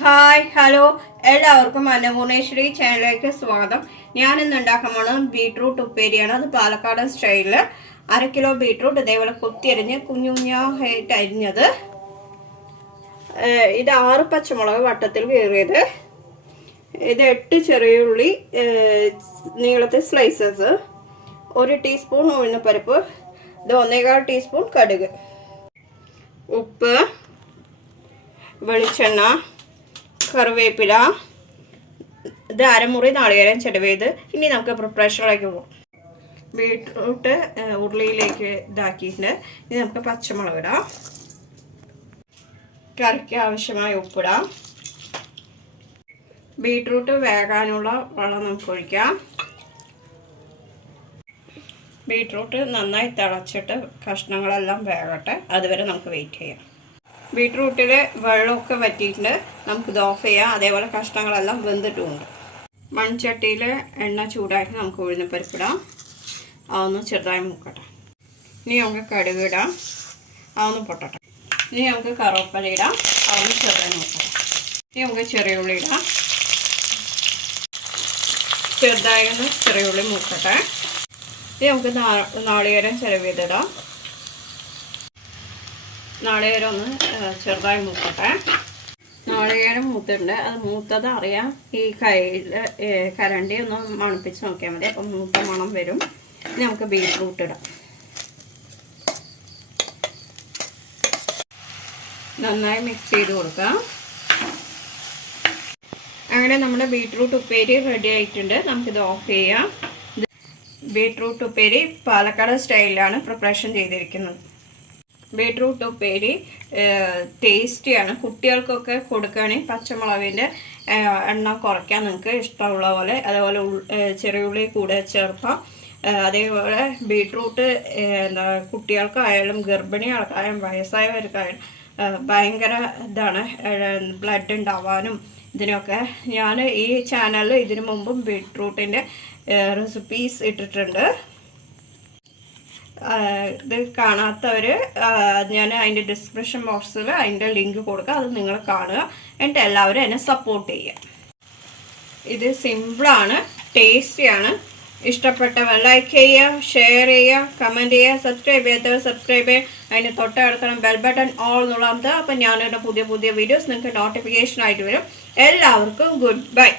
Hi hello എല്ലാവർക്കും അന്നപൂർണേശ്വരി ചാനലിലേക്ക് സ്വാഗതം. ഞാനിന്ന് ഉണ്ടാക്കാൻ പോണത് ബീട്രൂട്ട് ഉപ്പേരിയാണ്. അത് പാലക്കാടൻ സ്റ്റൈലിൽ 1/2 കിലോ ബീട്രൂട്ട് ഇതേപോലെ കുത്തിയരിഞ്ഞ് കുഞ്ഞു കുഞ്ഞായിട്ട് അരിഞ്ഞത്, ഇത് 6 പച്ചമുളക് വട്ടത്തിൽ കീറിയത്, ഇത് 8 ചെറിയുള്ളി നീളത്തിൽ സ്ലൈസസ്, 1 ടീസ്പൂൺ ഉഴുന്നപ്പരിപ്പ്, ഇത് 1.25 ടീസ്പൂൺ കടുക്, ഉപ്പ്, വെളിച്ചെണ്ണ, കറിവേപ്പില, ഇത് അരമുറി നാളികേരം ചിരവിയത്. ഇനി നമുക്ക് പ്രിപ്പറേഷനിലേക്ക് പോകാം. ബീട്രൂട്ട് ഉരുളിയിലേക്ക് ഇതാക്കിയിട്ടുണ്ട്. ഇനി നമുക്ക് പച്ചമുളക് ഇടാം, കറിക്ക് ആവശ്യമായ ഉപ്പിടാം, ബീട്രൂട്ട് വേകാനുള്ള വെള്ളം നമുക്ക് ഒഴിക്കാം. ബീട്രൂട്ട് നന്നായി തിളച്ചിട്ട് കഷ്ണങ്ങളെല്ലാം വേകട്ടെ, അതുവരെ നമുക്ക് വെയിറ്റ് ചെയ്യാം. ബീട്രൂട്ടിൽ വെള്ളമൊക്കെ വറ്റിയിട്ടുണ്ട്, നമുക്കിത് ഓഫ് ചെയ്യാം. അതേപോലെ കഷ്ണങ്ങളെല്ലാം വെന്തിട്ടുമുണ്ട്. മൺചട്ടിയിൽ എണ്ണ ചൂടാക്കി നമുക്ക് ഉഴുന്നപ്പരിപ്പിടാം, അതൊന്ന് ചെറുതായി മുക്കട്ടെ. ഇനി നമുക്ക് കടുക് ഇടാം, അതൊന്ന് പൊട്ടട്ടെ. ഇനി നമുക്ക് കറിവേപ്പില ഇടാം, അതൊന്ന് ചെറുതായി മുക്കട്ടെ. ഇനി നമുക്ക് ചെറിയ ഉള്ളി ഇടാം, ചെറുതായി ഒന്ന് ചെറിയ ഉള്ളി മുക്കട്ടെ. ഇനി നമുക്ക് നാളികേരം ചിരവിയതിടാം, നാളികേരം ഒന്ന് ചെറുതായി മൂക്കട്ടെ. നാളികേരം മൂത്തിട്ടുണ്ട്, അത് മൂത്തത് അറിയാം. ഈ കയ്യിൽ കരണ്ടി ഒന്ന് മണപ്പിച്ച് നോക്കിയാൽ മതി, അപ്പം മൂത്ത മണം വരും. ഇനി നമുക്ക് ബീട്രൂട്ട് ഇടാം, നന്നായി മിക്സ് ചെയ്ത് കൊടുക്കാം. അങ്ങനെ നമ്മുടെ ബീട്രൂട്ട് ഉപ്പേരി റെഡി ആയിട്ടുണ്ട്. നമുക്കിത് ഓഫ് ചെയ്യാം. ബീട്രൂട്ട് ഉപ്പേരി പാലക്കാട് സ്റ്റൈലിലാണ് പ്രിപ്പറേഷൻ ചെയ്തിരിക്കുന്നത്. ബീട്രൂട്ട് ഉപ്പേരി ടേസ്റ്റിയാണ്. കുട്ടികൾക്കൊക്കെ കൊടുക്കുകയാണെങ്കിൽ പച്ചമുളകിൻ്റെ എണ്ണം കുറയ്ക്കാൻ നിങ്ങൾക്ക് ഇഷ്ടമുള്ള പോലെ, അതേപോലെ ചെറിയുള്ളി കൂടെ ചേർക്കാം. അതേപോലെ ബീട്രൂട്ട് കുട്ടികൾക്കായാലും ഗർഭിണികൾക്കായാലും വയസ്സായവർക്കായാലും ഭയങ്കര ഇതാണ്, ബ്ലഡ് ഉണ്ടാവാനും ഇതിനൊക്കെ. ഞാൻ ഈ ചാനലിൽ ഇതിനു മുമ്പും ബീട്രൂട്ടിൻ്റെ റെസിപ്പീസ് ഇട്ടിട്ടുണ്ട്. ഇത് കാണാത്തവർ ഞാൻ അതിൻ്റെ ഡിസ്ക്രിപ്ഷൻ ബോക്സിൽ അതിൻ്റെ ലിങ്ക് കൊടുക്കുക, അത് നിങ്ങൾ കാണുക. എന്നിട്ട് എല്ലാവരും എന്നെ സപ്പോർട്ട് ചെയ്യുക. ഇത് സിമ്പിളാണ്, ടേസ്റ്റിയാണ്. ഇഷ്ടപ്പെട്ടവർ ലൈക്ക് ചെയ്യുക, ഷെയർ ചെയ്യുക, കമൻറ്റ് ചെയ്യുക, സബ്സ്ക്രൈബ് ചെയ്യാത്തവർ സബ്സ്ക്രൈബ് ചെയ്യുക. അതിന് തൊട്ടടുത്തണം ബെൽ ബട്ടൺ ഓൾ എന്നുള്ളത്. അപ്പം ഞാനിവിടെ പുതിയ വീഡിയോസ് നിങ്ങൾക്ക് നോട്ടിഫിക്കേഷൻ ആയിട്ട് വരും. എല്ലാവർക്കും ഗുഡ് ബൈ.